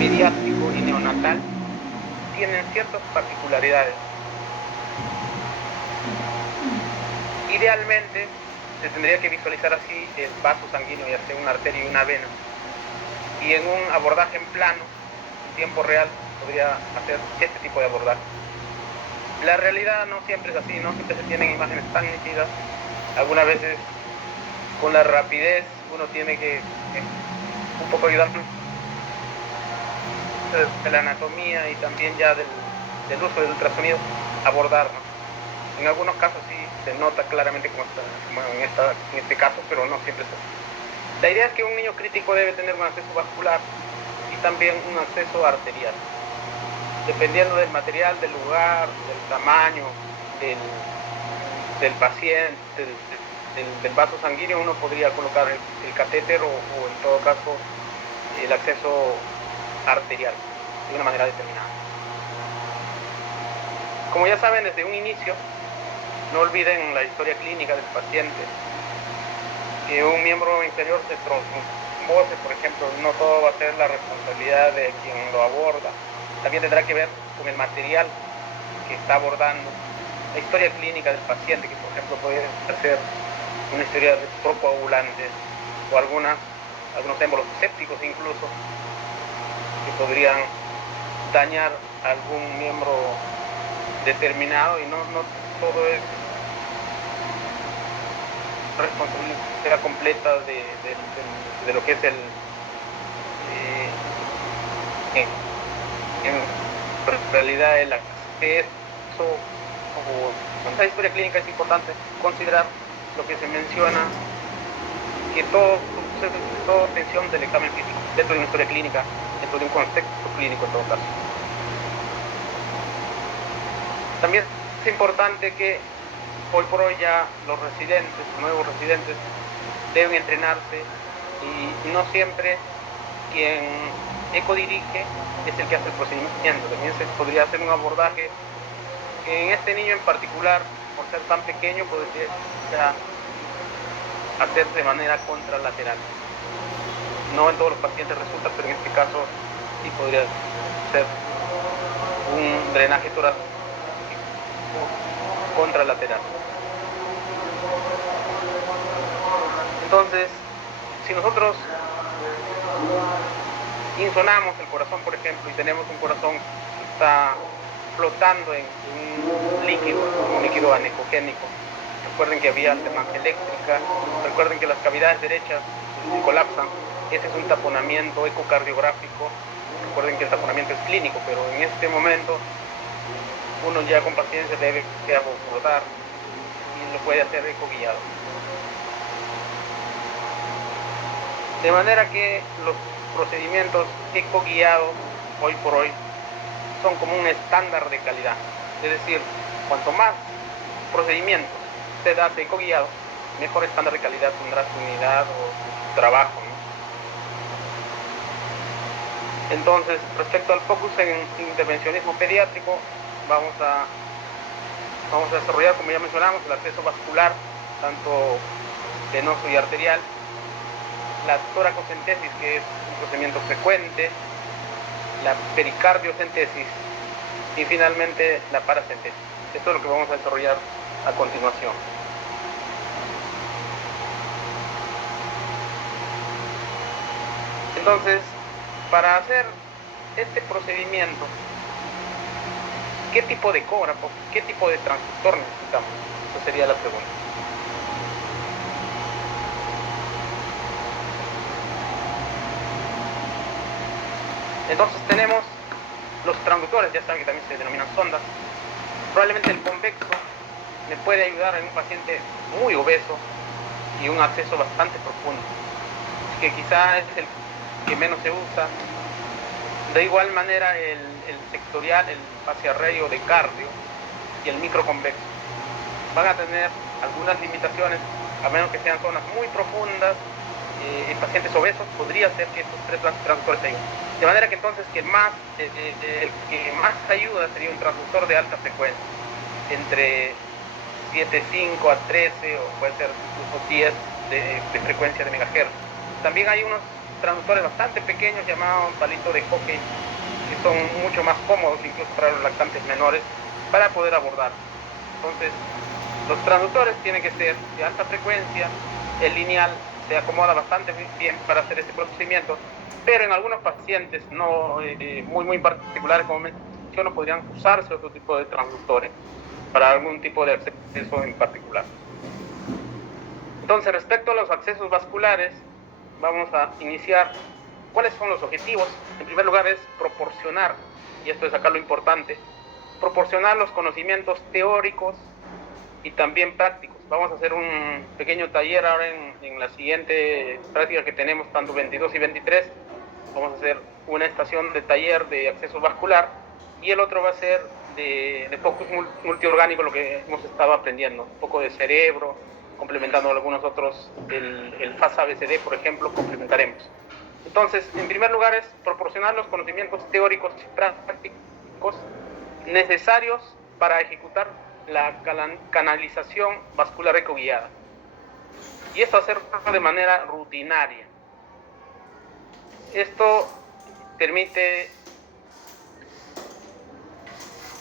pediátrico y neonatal tienen ciertas particularidades. Idealmente se tendría que visualizar así el vaso sanguíneo, ya sea una arteria y una vena, y en un abordaje en plano, en tiempo real, podría hacer este tipo de abordaje. La realidad no siempre es así, no siempre se tienen imágenes tan nítidas. Algunas veces con la rapidez uno tiene que un poco ayudar de la anatomía y también ya del uso del ultrasonido abordar, ¿no? En algunos casos sí se nota claramente como en este caso, pero no siempre es así. La idea es que un niño crítico debe tener un acceso vascular y también un acceso arterial. Dependiendo del material, del lugar, del tamaño, del paciente, del vaso sanguíneo, uno podría colocar el catéter o en todo caso el acceso arterial de una manera determinada. Como ya saben, desde un inicio, no olviden la historia clínica del paciente, que un miembro inferior se trombose, por ejemplo, no todo va a ser la responsabilidad de quien lo aborda, también tendrá que ver con el material que está abordando, la historia clínica del paciente, que por ejemplo puede ser una historia de procoagulantes o algunos émbolos sépticos incluso, que podrían dañar algún miembro determinado, y no todo es responsabilidad completa de lo que es en realidad el acceso o esta historia clínica. Es importante considerar lo que se menciona, que toda atención del examen físico dentro de una historia clínica, dentro de un contexto clínico en todo caso. También es importante que hoy por hoy ya los nuevos residentes deben entrenarse, y no siempre quien ecodirige es el que hace el procedimiento. También se podría hacer un abordaje que en este niño en particular, por ser tan pequeño, podría hacerse de manera contralateral. No en todos los pacientes resulta, pero en este caso sí podría ser un drenaje torácico contralateral. Entonces, si nosotros insonamos el corazón, por ejemplo, y tenemos un corazón que está flotando en un líquido anecogénico, recuerden que había alternancia eléctrica, recuerden que las cavidades derechas colapsan, ese es un taponamiento ecocardiográfico. Recuerden que el taponamiento es clínico, pero en este momento uno ya con paciencia debe abordar y lo puede hacer ecoguiado. De manera que los procedimientos ecoguiados hoy por hoy son como un estándar de calidad. Es decir, cuanto más procedimientos usted hace ecoguiado, mejor estándar de calidad tendrá su unidad o su trabajo, ¿no? Entonces, respecto al focus en intervencionismo pediátrico, vamos a desarrollar, como ya mencionamos, el acceso vascular, tanto venoso y arterial, la toracocentesis, que es un procedimiento frecuente, la pericardiocentesis y finalmente la paracentesis. Esto es lo que vamos a desarrollar a continuación. Entonces, para hacer este procedimiento, ¿qué tipo de ecógrafo, qué tipo de transductor necesitamos? Esa sería la pregunta. Entonces tenemos los transductores, ya saben que también se denominan sondas. Probablemente el convexo me puede ayudar en un paciente muy obeso y un acceso bastante profundo, que quizá es el que menos se usa. De igual manera el sectorial, el faciarray o de cardio y el microconvexo van a tener algunas limitaciones, a menos que sean zonas muy profundas. En pacientes obesos podría ser que estos tres transductores ayuden. De manera que entonces el que más ayuda sería un transductor de alta frecuencia, entre 7.5 a 13 o puede ser incluso 10 de frecuencia de megahertz. También hay unos transductores bastante pequeños llamados palitos de hockey, que son mucho más cómodos incluso para los lactantes menores para poder abordar. Entonces, los transductores tienen que ser de alta frecuencia, el lineal se acomoda bastante bien para hacer este procedimiento, pero en algunos pacientes no muy particulares, como menciono, podrían usarse otro tipo de transductores para algún tipo de acceso en particular. Entonces, respecto a los accesos vasculares, vamos a iniciar. ¿Cuáles son los objetivos? En primer lugar es proporcionar, y esto es acá lo importante, proporcionar los conocimientos teóricos y también prácticos. Vamos a hacer un pequeño taller ahora en la siguiente práctica que tenemos, tanto 22 y 23. Vamos a hacer una estación de taller de acceso vascular y el otro va a ser de focus multiorgánico, lo que hemos estado aprendiendo, un poco de cerebro, complementando algunos otros, el FAS-ABCD, por ejemplo, complementaremos. Entonces, en primer lugar es proporcionar los conocimientos teóricos y prácticos necesarios para ejecutar la canalización vascular ecoguiada. Y esto hacerlo de manera rutinaria. Esto permite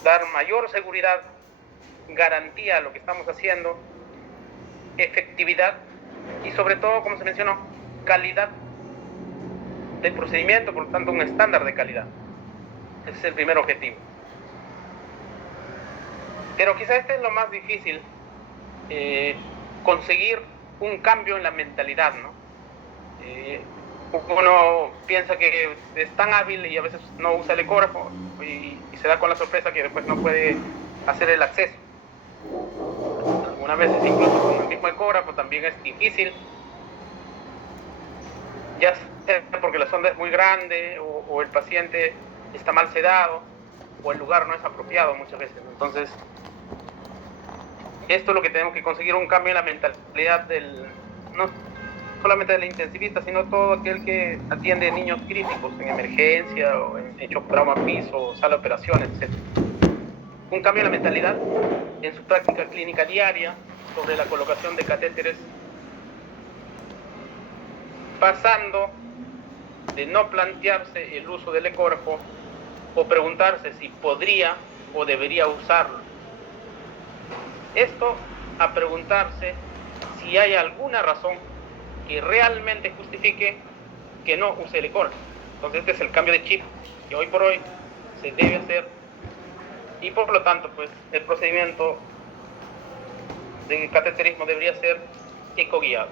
dar mayor seguridad, garantía a lo que estamos haciendo, efectividad y sobre todo, como se mencionó, calidad del procedimiento, por lo tanto un estándar de calidad. Ese es el primer objetivo. Pero quizá este es lo más difícil, conseguir un cambio en la mentalidad, ¿no? Uno piensa que es tan hábil y a veces no usa el ecógrafo y se da con la sorpresa que después no puede hacer el acceso. Algunas veces incluso con el mismo ecógrafo también es difícil, ya sea porque la sonda es muy grande o el paciente está mal sedado o el lugar no es apropiado muchas veces. Entonces, esto es lo que tenemos que conseguir, un cambio en la mentalidad no solamente del intensivista, sino todo aquel que atiende niños críticos en emergencia o en hecho trauma piso, sala de operaciones, etc. Un cambio en la mentalidad en su práctica clínica diaria sobre la colocación de catéteres, pasando de no plantearse el uso del ecógrafo o preguntarse si podría o debería usarlo. Esto a preguntarse si hay alguna razón que realmente justifique que no use el ecógrafo. Entonces este es el cambio de chip que hoy por hoy se debe hacer y por lo tanto pues el procedimiento de cateterismo debería ser ecoguiado.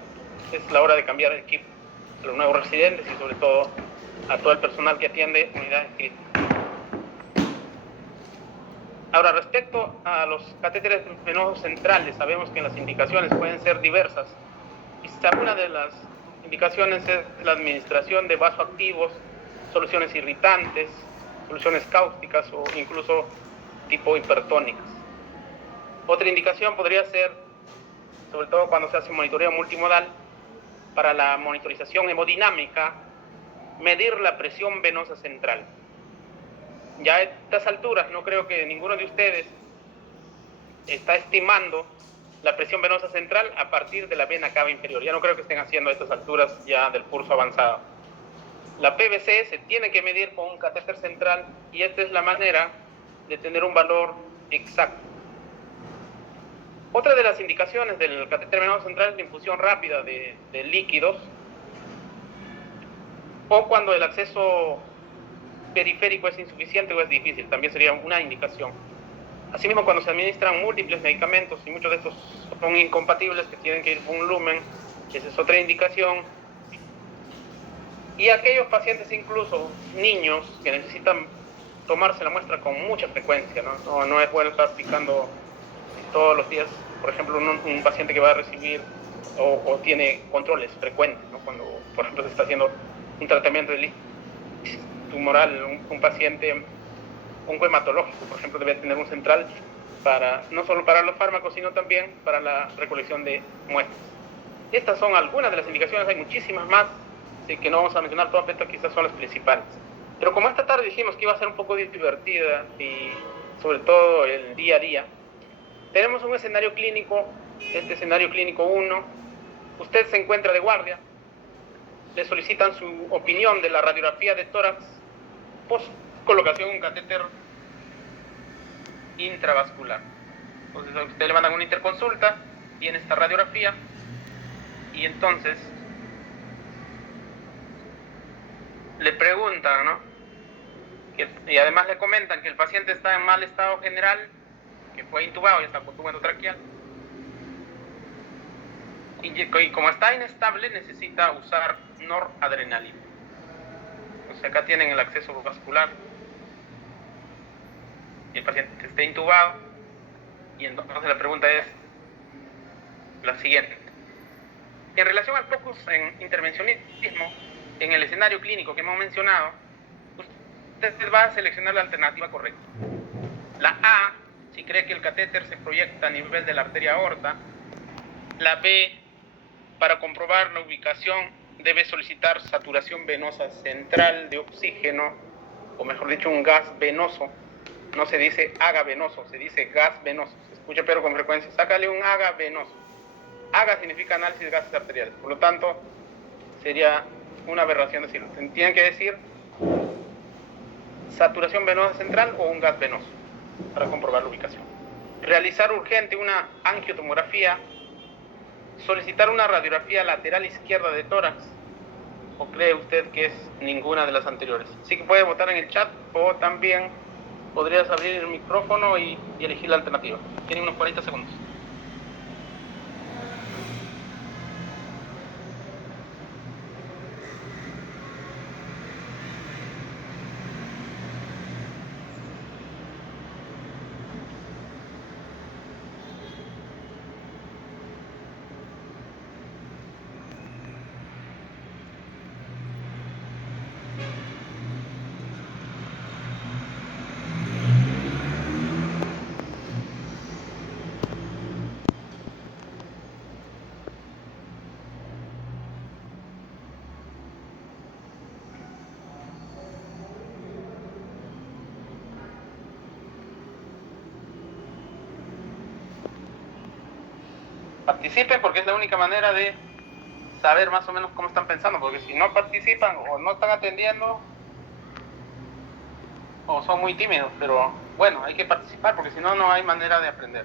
Es la hora de cambiar el chip a los nuevos residentes y sobre todo a todo el personal que atiende unidades críticas. Ahora, respecto a los catéteres venosos centrales, sabemos que las indicaciones pueden ser diversas. Quizá una de las indicaciones es la administración de vasoactivos, soluciones irritantes, soluciones cáusticas o incluso tipo hipertónicas. Otra indicación podría ser, sobre todo cuando se hace monitoreo multimodal, para la monitorización hemodinámica, medir la presión venosa central. Ya a estas alturas no creo que ninguno de ustedes está estimando la presión venosa central a partir de la vena cava inferior. Ya no creo que estén haciendo a estas alturas ya del curso avanzado. La PVC se tiene que medir con un catéter central y esta es la manera de tener un valor exacto. Otra de las indicaciones del catéter venoso central es la infusión rápida de líquidos o cuando el acceso periférico es insuficiente o es difícil, también sería una indicación. Asimismo, cuando se administran múltiples medicamentos y muchos de estos son incompatibles, que tienen que ir con un lumen, esa es otra indicación. Y aquellos pacientes, incluso niños, que necesitan tomarse la muestra con mucha frecuencia, no es bueno estar picando todos los días, por ejemplo, un paciente que va a recibir o tiene controles frecuentes, ¿no? Cuando, por ejemplo, se está haciendo un tratamiento de tumoral, un paciente oncohematológico, por ejemplo, debe tener un central no solo para los fármacos, sino también para la recolección de muestras. Estas son algunas de las indicaciones, hay muchísimas más, que no vamos a mencionar todas, pero quizás son las principales. Pero como esta tarde dijimos que iba a ser un poco divertida y sobre todo el día a día, tenemos un escenario clínico, este escenario clínico 1, usted se encuentra de guardia, le solicitan su opinión de la radiografía de tórax post colocación de un catéter intravascular. Entonces a usted le mandan una interconsulta y en esta radiografía, y entonces le preguntan, ¿no? Y además le comentan que el paciente está en mal estado general, que fue intubado y está con tubo endotraqueal, y como está inestable necesita usar noradrenalina. O sea, acá tienen el acceso vascular y el paciente está intubado, y entonces la pregunta es la siguiente. En relación al focus en intervencionismo, en el escenario clínico que hemos mencionado, usted va a seleccionar la alternativa correcta. La A, si cree que el catéter se proyecta a nivel de la arteria aorta. La B, para comprobar la ubicación, debe solicitar saturación venosa central de oxígeno, o mejor dicho, un gas venoso. No se dice AGA venoso, se dice gas venoso. Se escucha pero con frecuencia. Sácale un AGA venoso. AGA significa análisis de gases arteriales. Por lo tanto, sería una aberración decirlo. Tienen que decir saturación venosa central o un gas venoso para comprobar la ubicación. Realizar urgente una angiotomografía. Solicitar una radiografía lateral izquierda de tórax. ¿O cree usted que es ninguna de las anteriores? Sí que puede votar en el chat, o también podrías abrir el micrófono y elegir la alternativa. Tiene unos 40 segundos. Participen, porque es la única manera de saber más o menos cómo están pensando, porque si no participan o no están atendiendo o son muy tímidos, pero bueno, hay que participar porque si no, no hay manera de aprender.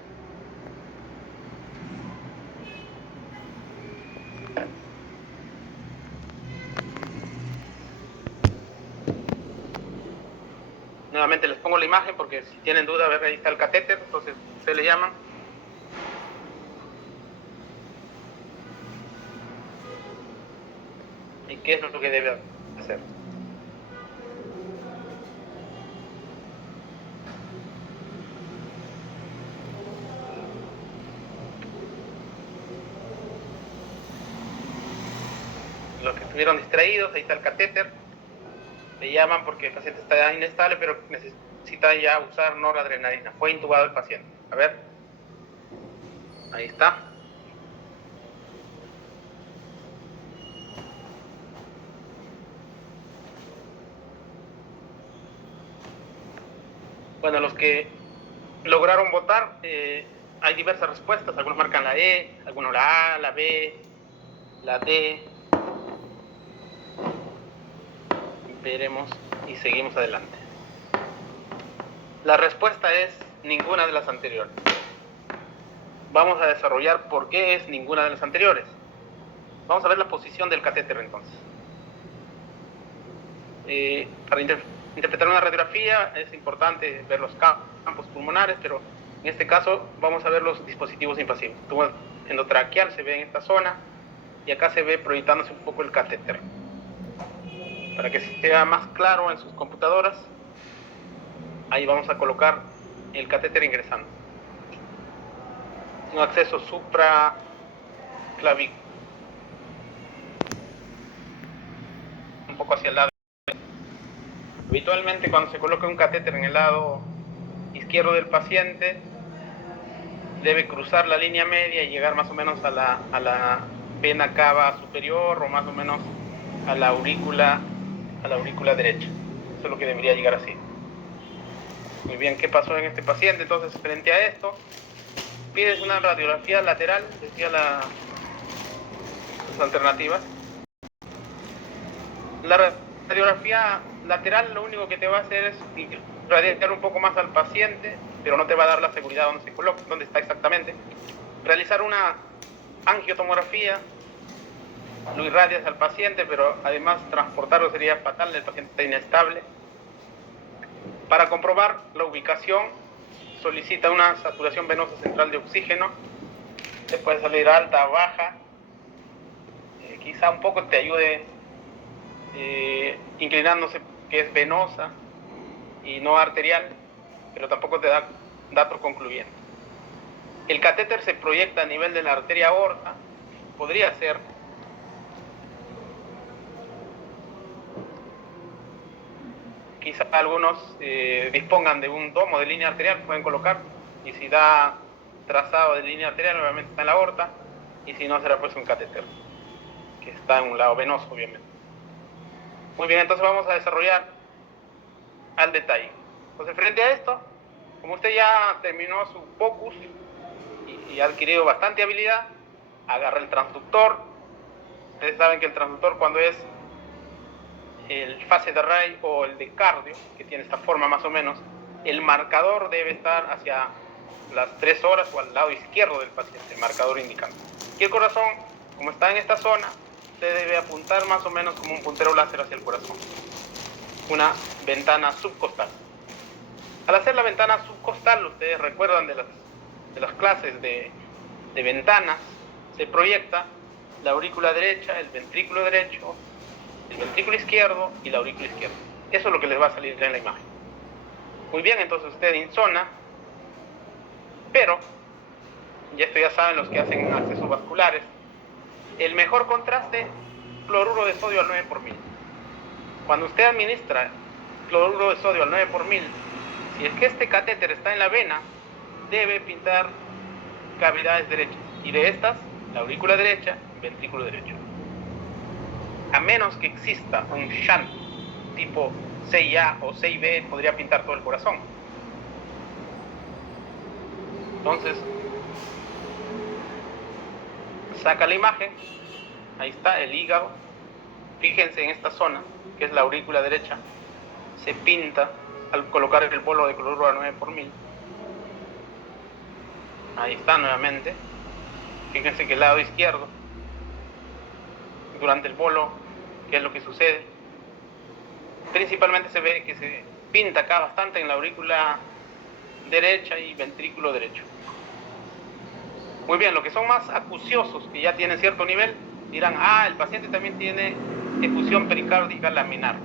Nuevamente les pongo la imagen porque si tienen duda, a ver, ahí está el catéter, entonces se le llaman. ¿Y qué es lo que debe hacer? Los que estuvieron distraídos, ahí está el catéter. Le llaman porque el paciente está inestable, pero necesita ya usar noradrenalina. Fue intubado el paciente. A ver. Ahí está. Bueno, los que lograron votar, hay diversas respuestas. Algunos marcan la E, algunos la A, la B, la D. Veremos y seguimos adelante. La respuesta es ninguna de las anteriores. Vamos a desarrollar por qué es ninguna de las anteriores. Vamos a ver la posición del catéter entonces. Para interpretar una radiografía es importante ver los campos pulmonares, pero en este caso vamos a ver los dispositivos invasivos. El tubo endotraqueal se ve en esta zona y acá se ve proyectándose un poco el catéter. Para que sea más claro en sus computadoras, ahí vamos a colocar el catéter ingresando. Un acceso supraclavicular, un poco hacia el lado. Habitualmente cuando se coloca un catéter en el lado izquierdo del paciente, debe cruzar la línea media y llegar más o menos a la vena cava superior, o más o menos a la aurícula derecha. Eso es lo que debería llegar así. Muy bien, ¿qué pasó en este paciente? Entonces, frente a esto, pides una radiografía lateral, decía las alternativas. La radiografía lateral lo único que te va a hacer es irradiar un poco más al paciente, pero no te va a dar la seguridad donde se coloca, dónde está exactamente. Realizar una angiotomografía, lo irradias al paciente, pero además transportarlo sería fatal, el paciente está inestable. Para comprobar la ubicación, solicita una saturación venosa central de oxígeno. Te puede salir alta, baja. Quizá un poco te ayude inclinándose, que es venosa y no arterial, pero tampoco te da datos concluyentes. El catéter se proyecta a nivel de la arteria aorta. Podría ser quizá algunos dispongan de un domo de línea arterial, pueden colocar, y si da trazado de línea arterial, obviamente está en la aorta, y si no, será pues un catéter, que está en un lado venoso, obviamente. Muy bien, entonces vamos a desarrollar al detalle. Entonces, frente a esto, como usted ya terminó su focus y ha adquirido bastante habilidad, agarra el transductor. Ustedes saben que el transductor, cuando es el phased array o el de cardio, que tiene esta forma más o menos, el marcador debe estar hacia las 3 horas o al lado izquierdo del paciente, el marcador indicando. Y el corazón, como está en esta zona, usted debe apuntar más o menos como un puntero láser hacia el corazón. Una ventana subcostal. Al hacer la ventana subcostal, ustedes recuerdan de las clases de ventanas, se proyecta la aurícula derecha, el ventrículo derecho, el ventrículo izquierdo y la aurícula izquierda. Eso es lo que les va a salir en la imagen. Muy bien, entonces usted insona, pero, y esto ya saben los que hacen accesos vasculares, el mejor contraste, cloruro de sodio al 9 por 1000. Cuando usted administra cloruro de sodio al 9 por 1000, si es que este catéter está en la vena, debe pintar cavidades derechas, y de estas, la aurícula derecha, ventrículo derecho. A menos que exista un shunt tipo 6A o 6B, podría pintar todo el corazón. Entonces, saca la imagen, ahí está el hígado. Fíjense en esta zona, que es la aurícula derecha, se pinta al colocar el bolo de cloruro a 9 por 1000. Ahí está nuevamente. Fíjense que el lado izquierdo, durante el bolo, ¿qué es lo que sucede? Principalmente se ve que se pinta acá bastante en la aurícula derecha y ventrículo derecho. Muy bien, los que son más acuciosos, que ya tienen cierto nivel, dirán, el paciente también tiene efusión pericárdica laminar.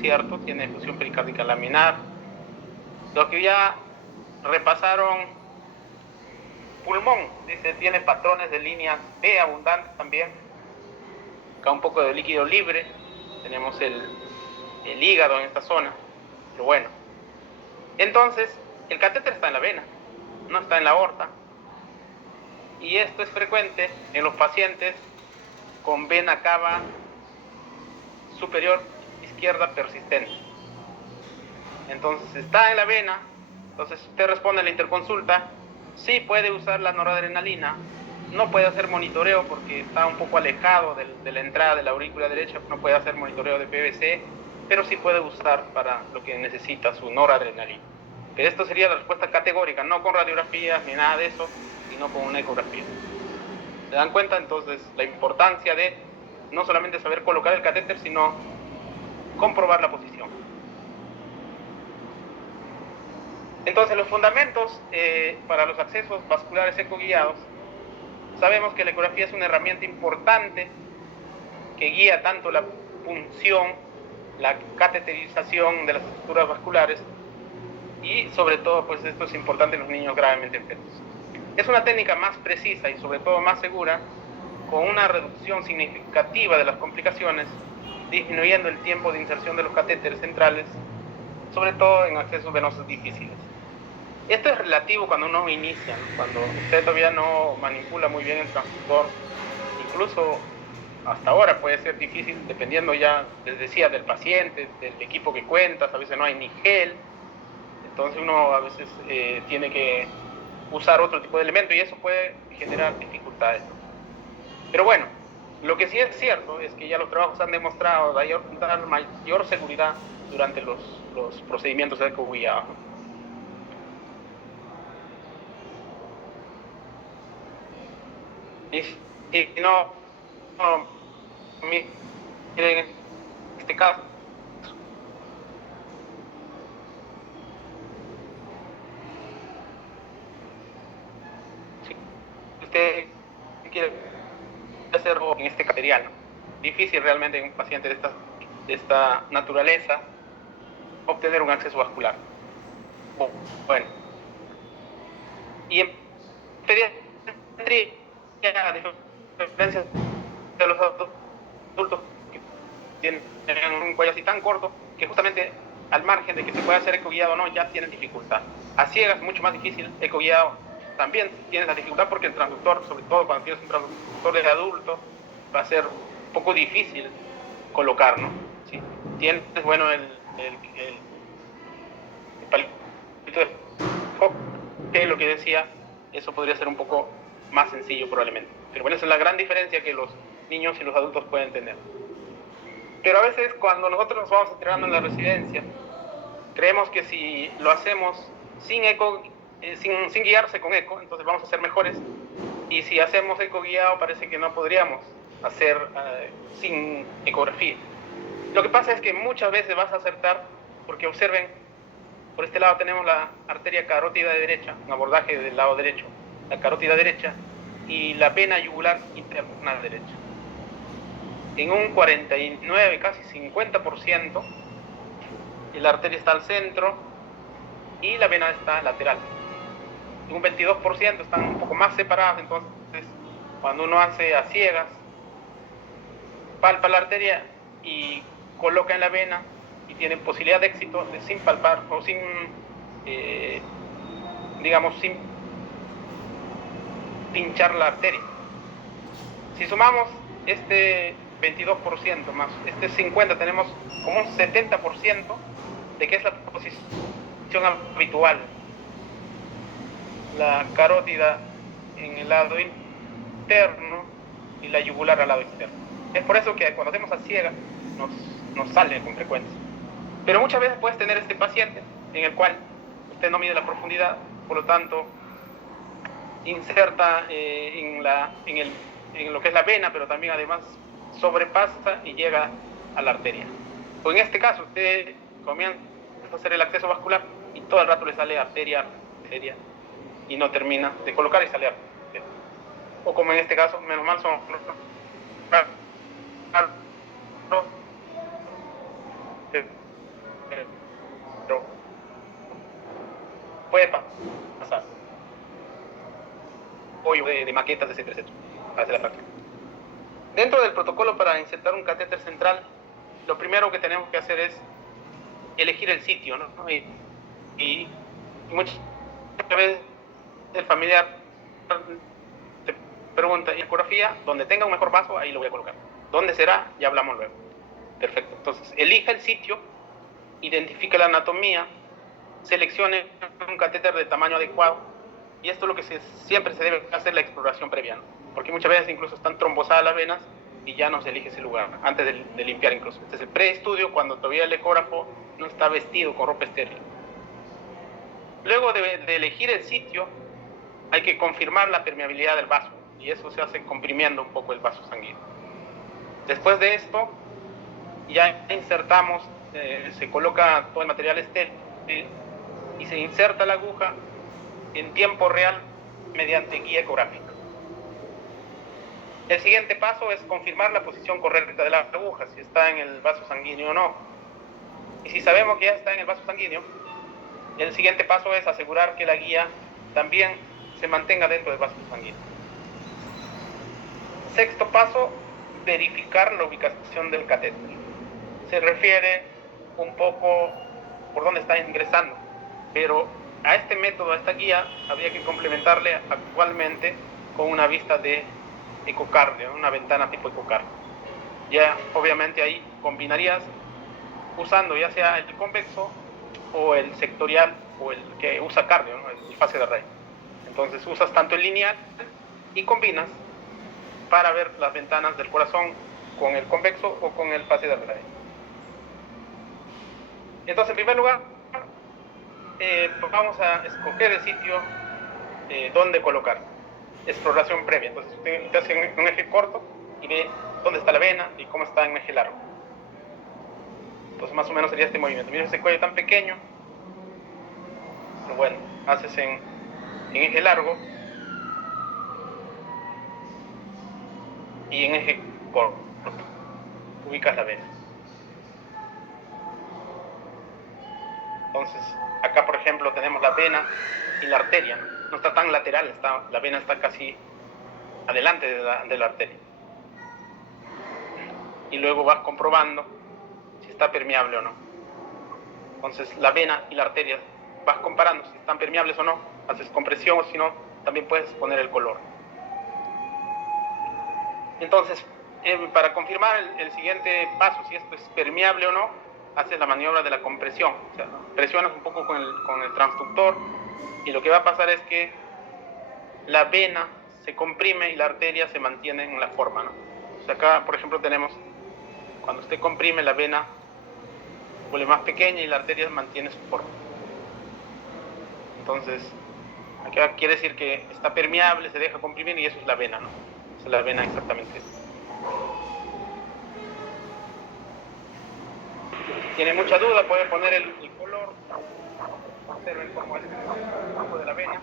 ¿Cierto? Tiene efusión pericárdica laminar. Los que ya repasaron pulmón, dice, tiene patrones de líneas B abundantes también. Acá un poco de líquido libre. Tenemos el hígado en esta zona. Pero bueno. Entonces, el catéter está en la vena, no está en la aorta. Y esto es frecuente en los pacientes con vena cava superior izquierda persistente. Entonces está en la vena. Entonces usted responde a la interconsulta, sí puede usar la noradrenalina, no puede hacer monitoreo porque está un poco alejado de la entrada de la aurícula derecha, no puede hacer monitoreo de PVC, pero sí puede usar para lo que necesita su noradrenalina. Pero esto sería la respuesta categórica, no con radiografías ni nada de eso, sino con una ecografía. ¿Se dan cuenta entonces la importancia de no solamente saber colocar el catéter, sino comprobar la posición? Entonces, los fundamentos para los accesos vasculares ecoguiados, sabemos que la ecografía es una herramienta importante que guía tanto la punción, la cateterización de las estructuras vasculares y sobre todo, pues esto es importante en los niños gravemente enfermos. Es una técnica más precisa y sobre todo más segura, con una reducción significativa de las complicaciones, disminuyendo el tiempo de inserción de los catéteres centrales, sobre todo en accesos venosos difíciles. Esto es relativo cuando uno inicia, ¿no? Cuando usted todavía no manipula muy bien el transductor, incluso hasta ahora puede ser difícil, dependiendo ya, les decía, del paciente, del equipo que cuentas, a veces no hay ni gel, entonces uno a veces tiene que usar otro tipo de elemento y eso puede generar dificultades. Pero bueno, Lo que sí es cierto es que ya los trabajos han demostrado dar mayor seguridad durante los procedimientos de ecoguía. Y si no, miren, en este caso, si usted quiere hacerlo en este material, ¿no? Difícil realmente en un paciente de esta naturaleza obtener un acceso vascular. Bueno, y en pediatría, a diferencia de los adultos que tienen un cuello así tan corto, que justamente al margen de que se pueda hacer ecoguiado o no, ya tienen dificultad. A ciegas, mucho más difícil, ecoguiado también tienes la dificultad porque el transductor, sobre todo cuando tienes un transductor de adulto, va a ser un poco difícil colocar, ¿no? ¿Sí? Tienes, bueno, el palito de Koch, que lo que decía, eso podría ser un poco más sencillo probablemente. Pero bueno, esa es la gran diferencia que los niños y los adultos pueden tener. Pero a veces cuando nosotros nos vamos entrenando en la residencia, creemos que si lo hacemos sin eco, sin guiarse con eco, entonces vamos a ser mejores. Y si hacemos eco guiado, parece que no podríamos hacer sin ecografía. Lo que pasa es que muchas veces vas a acertar, porque observen, por este lado tenemos la arteria carótida derecha, un abordaje del lado derecho, la carótida derecha, y la vena yugular interna derecha. En un 49, casi 50%, la arteria está al centro y la vena está lateral. En un 22% están un poco más separadas, entonces cuando uno hace a ciegas, palpa la arteria y coloca en la vena y tiene posibilidad de éxito de sin palpar o sin, digamos, sin pinchar la arteria. Si sumamos este 22% más este 50%, tenemos como un 70% de que es la posición habitual. La carótida en el lado interno y la yugular al lado externo. Es por eso que cuando hacemos a ciega nos sale con frecuencia. Pero muchas veces puedes tener este paciente en el cual usted no mide la profundidad, por lo tanto inserta en lo que es la vena, pero también además sobrepasa y llega a la arteria. O en este caso, usted comienza a hacer el acceso vascular y todo el rato le sale arteria y no termina de colocar y sale arteria. O como en este caso, menos mal son pero puede pasar. Apoyo de maquetas, etcétera, para hacer la práctica. Dentro del protocolo para insertar un catéter central, lo primero que tenemos que hacer es elegir el sitio, ¿no? Y muchas veces el familiar te pregunta, ¿y ecografía? Donde tenga un mejor vaso, ahí lo voy a colocar. ¿Dónde será? Ya hablamos luego. Perfecto. Entonces, elija el sitio, identifique la anatomía, seleccione un catéter de tamaño adecuado, y esto es lo que siempre se debe hacer la exploración previa, ¿no? Porque muchas veces incluso están trombosadas las venas y ya no se elige ese lugar, antes de limpiar incluso. Este es el preestudio, cuando todavía el ecógrafo no está vestido con ropa estéril. Luego de elegir el sitio, hay que confirmar la permeabilidad del vaso, y eso se hace comprimiendo un poco el vaso sanguíneo. Después de esto, ya insertamos, se coloca todo el material estéril y se inserta la aguja en tiempo real mediante guía ecográfica. El siguiente paso es confirmar la posición correcta de la aguja, si está en el vaso sanguíneo o no. Y si sabemos que ya está en el vaso sanguíneo, el siguiente paso es asegurar que la guía también se mantenga dentro del vaso sanguíneo. Sexto paso, verificar la ubicación del catéter. Se refiere un poco por dónde está ingresando, pero a este método, a esta guía, habría que complementarle actualmente con una vista de ecocardio, una ventana tipo ecocardio. Ya obviamente ahí combinarías usando ya sea el convexo o el sectorial o el que usa cardio, ¿no? El fase de Rey. Entonces usas tanto el lineal y combinas para ver las ventanas del corazón con el convexo o con el fase de Arley. Entonces, en primer lugar, vamos a escoger el sitio donde colocar. Exploración previa. Entonces, usted hace un eje corto y ve dónde está la vena y cómo está en un eje largo. Entonces, más o menos sería este movimiento. Mira ese cuello tan pequeño. Pero bueno, haces en eje largo y en eje corto. Ubicas la vena. Entonces, acá por ejemplo tenemos la vena y la arteria. No está tan lateral, la vena está casi adelante de la arteria. Y luego vas comprobando si está permeable o no. Entonces, la vena y la arteria vas comparando si están permeables o no. Haces compresión o si no, también puedes poner el color. Entonces, para confirmar el siguiente paso, si esto es permeable o no, haces la maniobra de la compresión. O sea, presionas un poco con el transductor y lo que va a pasar es que la vena se comprime y la arteria se mantiene en la forma, ¿no? O sea, acá, por ejemplo, tenemos, cuando usted comprime, la vena vuelve más pequeña y la arteria mantiene su forma. Entonces, acá quiere decir que está permeable, se deja comprimir y eso es la vena, ¿no? Esa es la vena exactamente. Si tiene mucha duda, puede poner el color. Observen cómo es el flujo de la vena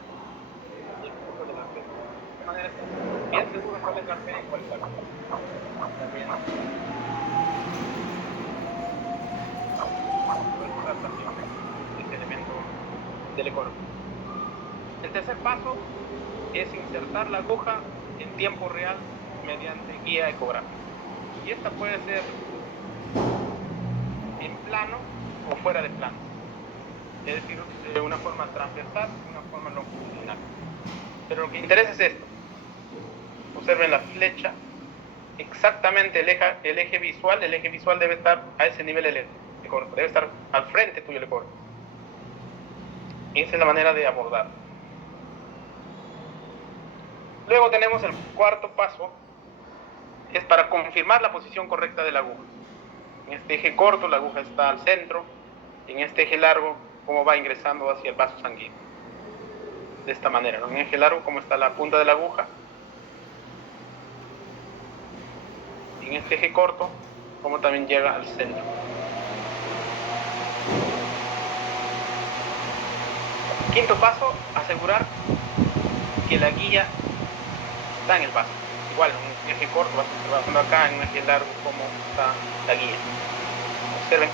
y el flujo de la arteria. De manera que bien seguro cuál es la arteria y cuál es la vena. También este elemento del ecógrafo. El tercer paso es insertar la aguja en tiempo real mediante guía ecográfica. Y esta puede ser en plano o fuera de plano. Es decir, de una forma transversal y una forma longitudinal. Pero lo que interesa es esto. Observen la flecha. Exactamente el eje visual debe estar a ese nivel del ecógrafo, debe estar al frente tuyo el ecógrafo. Y esa es la manera de abordar. Luego tenemos el cuarto paso, es para confirmar la posición correcta de la aguja. En este eje corto la aguja está al centro, en este eje largo cómo va ingresando hacia el vaso sanguíneo. De esta manera, ¿no? En eje largo cómo está la punta de la aguja, en este eje corto cómo también llega al centro. Quinto paso, asegurar que la guía está en el vaso. Igual, en un eje corto vas observando acá, en un eje largo cómo está la guía. Observen,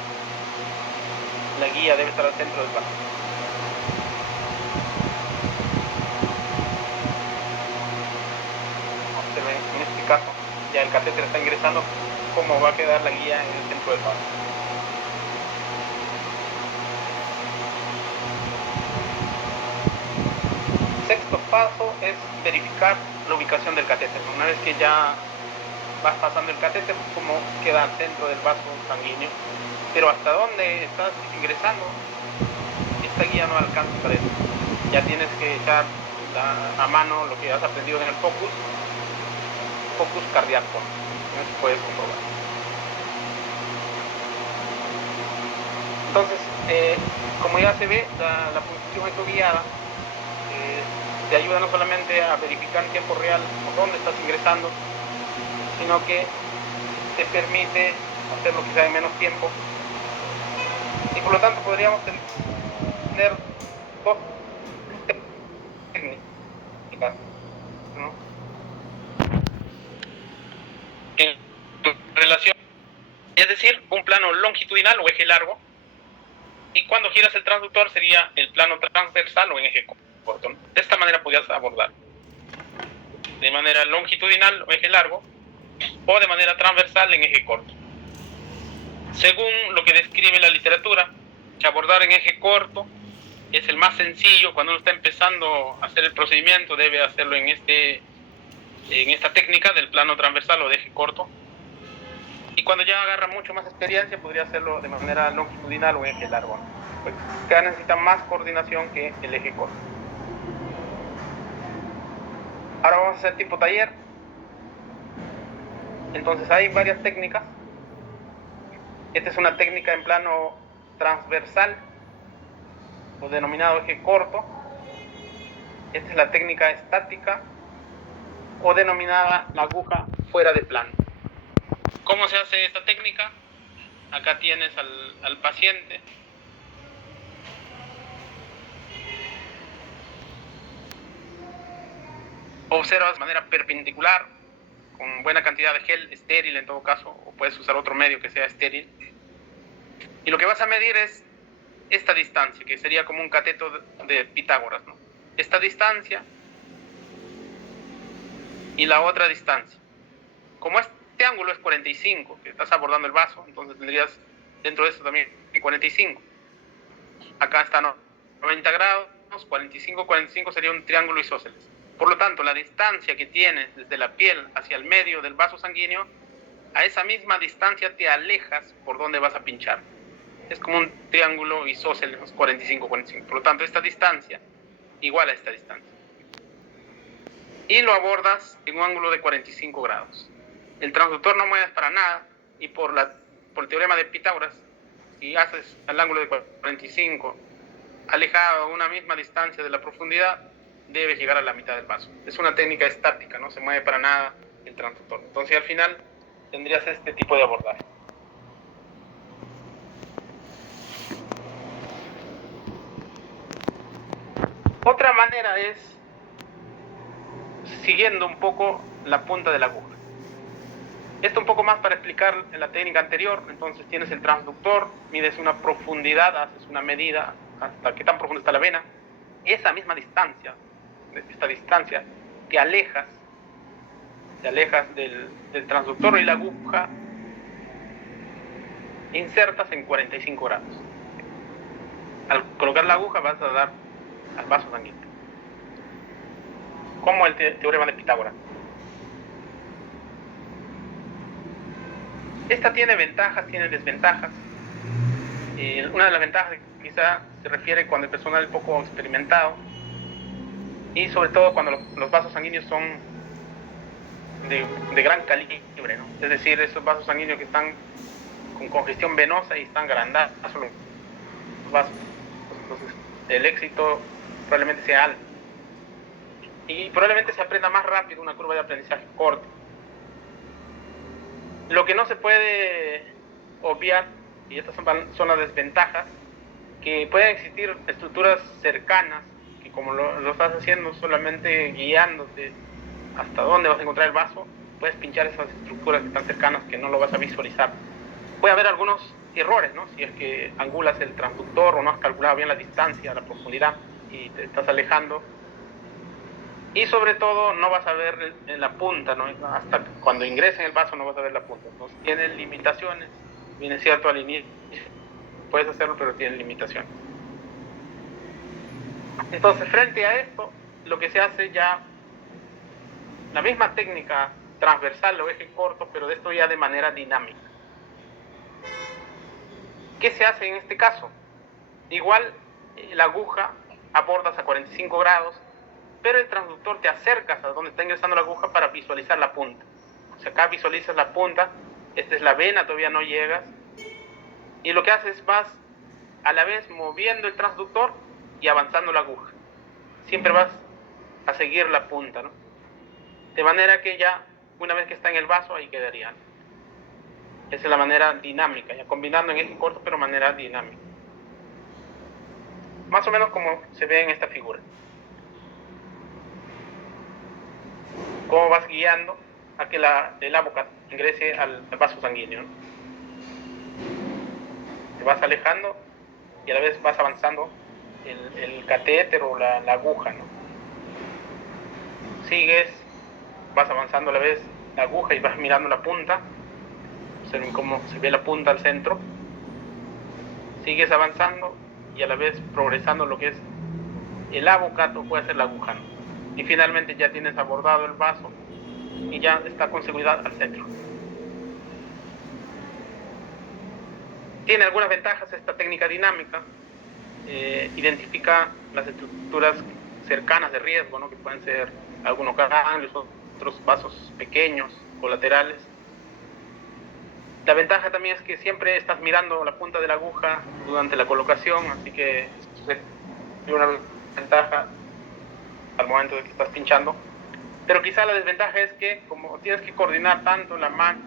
la guía debe estar al centro del vaso. Observen, en este caso, ya el catéter está ingresando, cómo va a quedar la guía en el centro del vaso. Sexto paso es verificar la ubicación del catéter. Una vez que ya vas pasando el catéter, cómo queda al centro del vaso sanguíneo, pero hasta dónde estás ingresando, esta guía no alcanza para eso. Ya tienes que echar a mano lo que has aprendido en el focus cardíaco. Eso puedes comprobar. Entonces, como ya se ve, la punción ecoguiada te ayuda no solamente a verificar en tiempo real por dónde estás ingresando, sino que te permite hacerlo quizá en menos tiempo. Y por lo tanto podríamos tener dos técnicas, ¿no? En relación, es decir, un plano longitudinal o eje largo, y cuando giras el transductor sería el plano transversal o en eje corto. De esta manera podías abordar de manera longitudinal o eje largo o de manera transversal en eje corto. Según lo que describe la literatura, abordar en eje corto es el más sencillo. Cuando uno está empezando a hacer el procedimiento debe hacerlo en esta técnica del plano transversal o de eje corto, y cuando ya agarra mucho más experiencia podría hacerlo de manera longitudinal o en eje largo, pues que necesita más coordinación que el eje corto. Ahora vamos a hacer tipo taller. Entonces hay varias técnicas. Esta es una técnica en plano transversal o denominado eje corto. Esta es la técnica estática o denominada la aguja fuera de plano. ¿Cómo se hace esta técnica? Acá tienes al paciente. Observas de manera perpendicular, con buena cantidad de gel estéril en todo caso, o puedes usar otro medio que sea estéril. Y lo que vas a medir es esta distancia, que sería como un cateto de Pitágoras, ¿no? Esta distancia y la otra distancia. Como este ángulo es 45, que estás abordando el vaso, entonces tendrías dentro de esto también 45. Acá está 90 grados, 45, 45 sería un triángulo isósceles. Por lo tanto, la distancia que tienes desde la piel hacia el medio del vaso sanguíneo, a esa misma distancia te alejas por donde vas a pinchar. Es como un triángulo isósceles 45, 45. Por lo tanto, esta distancia igual a esta distancia. Y lo abordas en un ángulo de 45 grados. El transductor no mueves para nada y por el teorema de Pitágoras, si haces el ángulo de 45 alejado a una misma distancia de la profundidad, debes llegar a la mitad del vaso. Es una técnica estática, no se mueve para nada el transductor. Entonces al final tendrías este tipo de abordaje. Otra manera es siguiendo un poco la punta de la aguja. Esto un poco más para explicar en la técnica anterior. Entonces tienes el transductor, mides una profundidad, haces una medida hasta qué tan profunda está la vena. Esa misma distancia, esta distancia, te alejas del transductor y la aguja insertas en 45 grados. Al colocar la aguja vas a dar al vaso sanguíneo, como el teorema de Pitágoras. Esta tiene ventajas, tiene desventajas. Una de las ventajas quizá se refiere cuando el personal es poco experimentado y sobre todo cuando los vasos sanguíneos son de gran calibre, ¿no? Es decir, esos vasos sanguíneos que están con congestión venosa y están agrandazos los vasos. Entonces el éxito probablemente sea alto y probablemente se aprenda más rápido, una curva de aprendizaje corta. Lo que no se puede obviar, y estas son las desventajas, que pueden existir estructuras cercanas, que como lo estás haciendo solamente guiándote hasta dónde vas a encontrar el vaso, puedes pinchar esas estructuras que están cercanas que no lo vas a visualizar. Puede haber algunos errores, ¿no? Si es que angulas el transductor o no has calculado bien la distancia, la profundidad y te estás alejando. Y sobre todo no vas a ver en la punta, ¿no? Hasta cuando ingrese en el vaso no vas a ver la punta. Entonces tiene limitaciones, bien es cierto al inicio, puedes hacerlo pero tiene limitaciones. Entonces frente a esto, lo que se hace ya, la misma técnica transversal o eje corto, pero de esto ya de manera dinámica. ¿Qué se hace en este caso? Igual la aguja abordas a 45 grados, pero el transductor te acercas a donde está ingresando la aguja para visualizar la punta. O sea, acá visualizas la punta, esta es la vena, todavía no llegas, y lo que haces vas a la vez moviendo el transductor y avanzando la aguja. Siempre vas a seguir la punta, ¿no? De manera que ya, una vez que está en el vaso, ahí quedaría. Esa es la manera dinámica, ya combinando en eje corto, pero manera dinámica. Más o menos como se ve en esta figura. Cómo vas guiando a que el aguja ingrese al vaso sanguíneo, ¿no? Te vas alejando y a la vez vas avanzando el catéter o la aguja, ¿no? Sigues, vas avanzando a la vez la aguja y vas mirando la punta. Observen cómo se ve la punta al centro. Sigues avanzando y a la vez progresando lo que es el agucato, puede ser la aguja, ¿no? Y finalmente ya tienes abordado el vaso y ya está con seguridad al centro. Tiene algunas ventajas esta técnica dinámica. Identifica las estructuras cercanas de riesgo, ¿no? Que pueden ser algunos ganglios, otros vasos pequeños, colaterales. La ventaja también es que siempre estás mirando la punta de la aguja durante la colocación, así que es una ventaja al momento de que estás pinchando. Pero quizá la desventaja es que como tienes que coordinar tanto la mano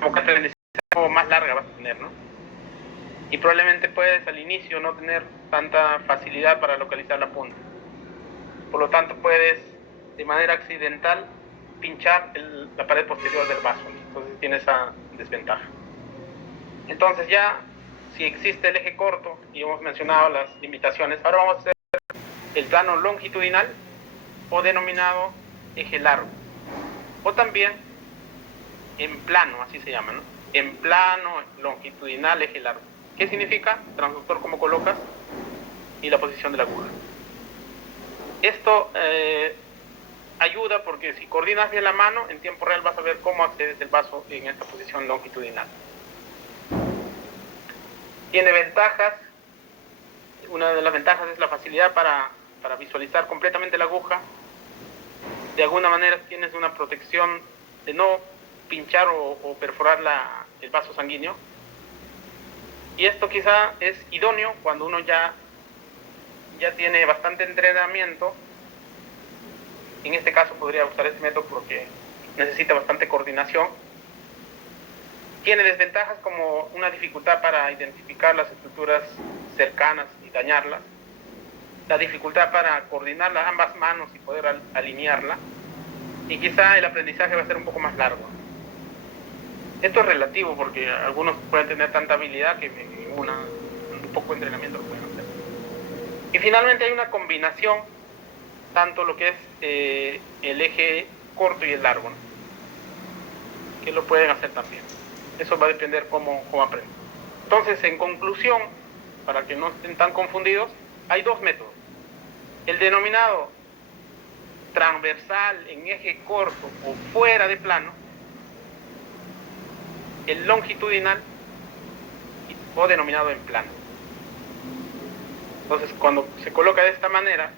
como que la más larga vas a tener, ¿no? Y probablemente puedes al inicio no tener tanta facilidad para localizar la punta. Por lo tanto, puedes de manera accidental pinchar la pared posterior del vaso, ¿no? Entonces tiene esa desventaja. Entonces ya, si existe el eje corto y hemos mencionado las limitaciones, ahora vamos a hacer el plano longitudinal o denominado eje largo, o también en plano, así se llama, ¿no? En plano longitudinal eje largo. ¿Qué significa? Transductor, cómo colocas y la posición de la aguja. Esto ayuda porque si coordinas bien la mano, en tiempo real vas a ver cómo accedes el vaso en esta posición longitudinal. Tiene ventajas. Una de las ventajas es la facilidad para visualizar completamente la aguja. De alguna manera tienes una protección de no pinchar o perforar el vaso sanguíneo. Y esto quizá es idóneo cuando uno ya tiene bastante entrenamiento. En este caso podría usar este método porque necesita bastante coordinación. Tiene desventajas como una dificultad para identificar las estructuras cercanas y dañarlas, la dificultad para coordinar ambas manos y poder alinearla, y quizá el aprendizaje va a ser un poco más largo. Esto es relativo porque algunos pueden tener tanta habilidad que un poco de entrenamiento lo pueden hacer. Y finalmente hay una combinación, tanto lo que es el eje corto y el largo, ¿no? Que lo pueden hacer también. Eso va a depender cómo aprenden. Entonces, en conclusión, para que no estén tan confundidos, hay dos métodos. El denominado transversal en eje corto o fuera de plano, el longitudinal o denominado en plano. Entonces, cuando se coloca de esta manera,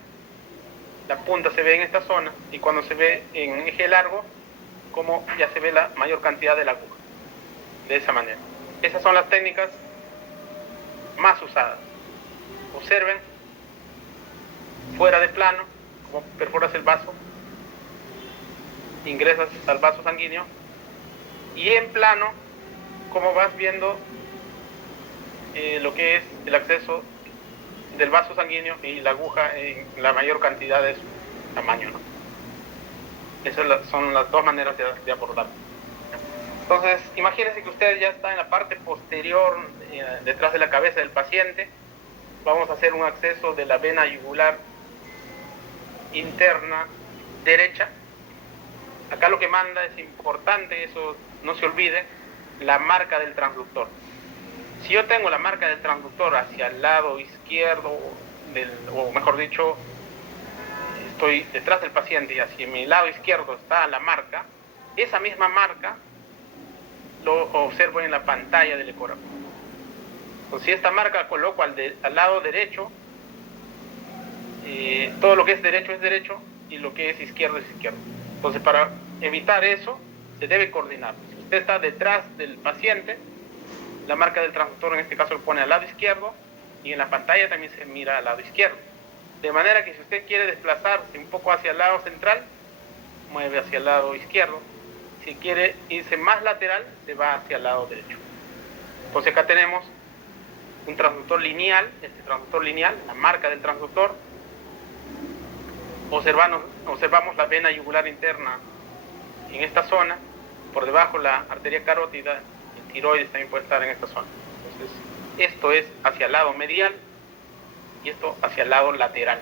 la punta se ve en esta zona, y cuando se ve en eje largo, como ya se ve la mayor cantidad de la aguja. De esa manera. Esas son las técnicas más usadas. Observen, fuera de plano, cómo perforas el vaso, ingresas al vaso sanguíneo, y en plano, cómo vas viendo lo que es el acceso del vaso sanguíneo y la aguja en la mayor cantidad de su tamaño, ¿no? Esas son las dos maneras de abordarlo. Entonces, imagínense que usted ya está en la parte posterior, detrás de la cabeza del paciente. Vamos a hacer un acceso de la vena yugular interna derecha. Acá lo que manda es importante, eso no se olvide, la marca del transductor. Si yo tengo la marca del transductor hacia el lado izquierdo, o mejor dicho, estoy detrás del paciente y hacia mi lado izquierdo está la marca, esa misma marca lo observo en la pantalla del ecógrafo. Entonces, si esta marca la coloco al lado derecho, todo lo que es derecho y lo que es izquierdo es izquierdo. Entonces, para evitar eso, se debe coordinar. Si usted está detrás del paciente, la marca del transductor en este caso lo pone al lado izquierdo, y en la pantalla también se mira al lado izquierdo. De manera que si usted quiere desplazarse un poco hacia el lado central, mueve hacia el lado izquierdo. Si quiere irse más lateral, se va hacia el lado derecho. Entonces acá tenemos un transductor lineal, la marca del transductor. Observamos la vena yugular interna en esta zona. Por debajo la arteria carótida, el tiroides también puede estar en esta zona. Entonces, esto es hacia el lado medial y esto hacia el lado lateral.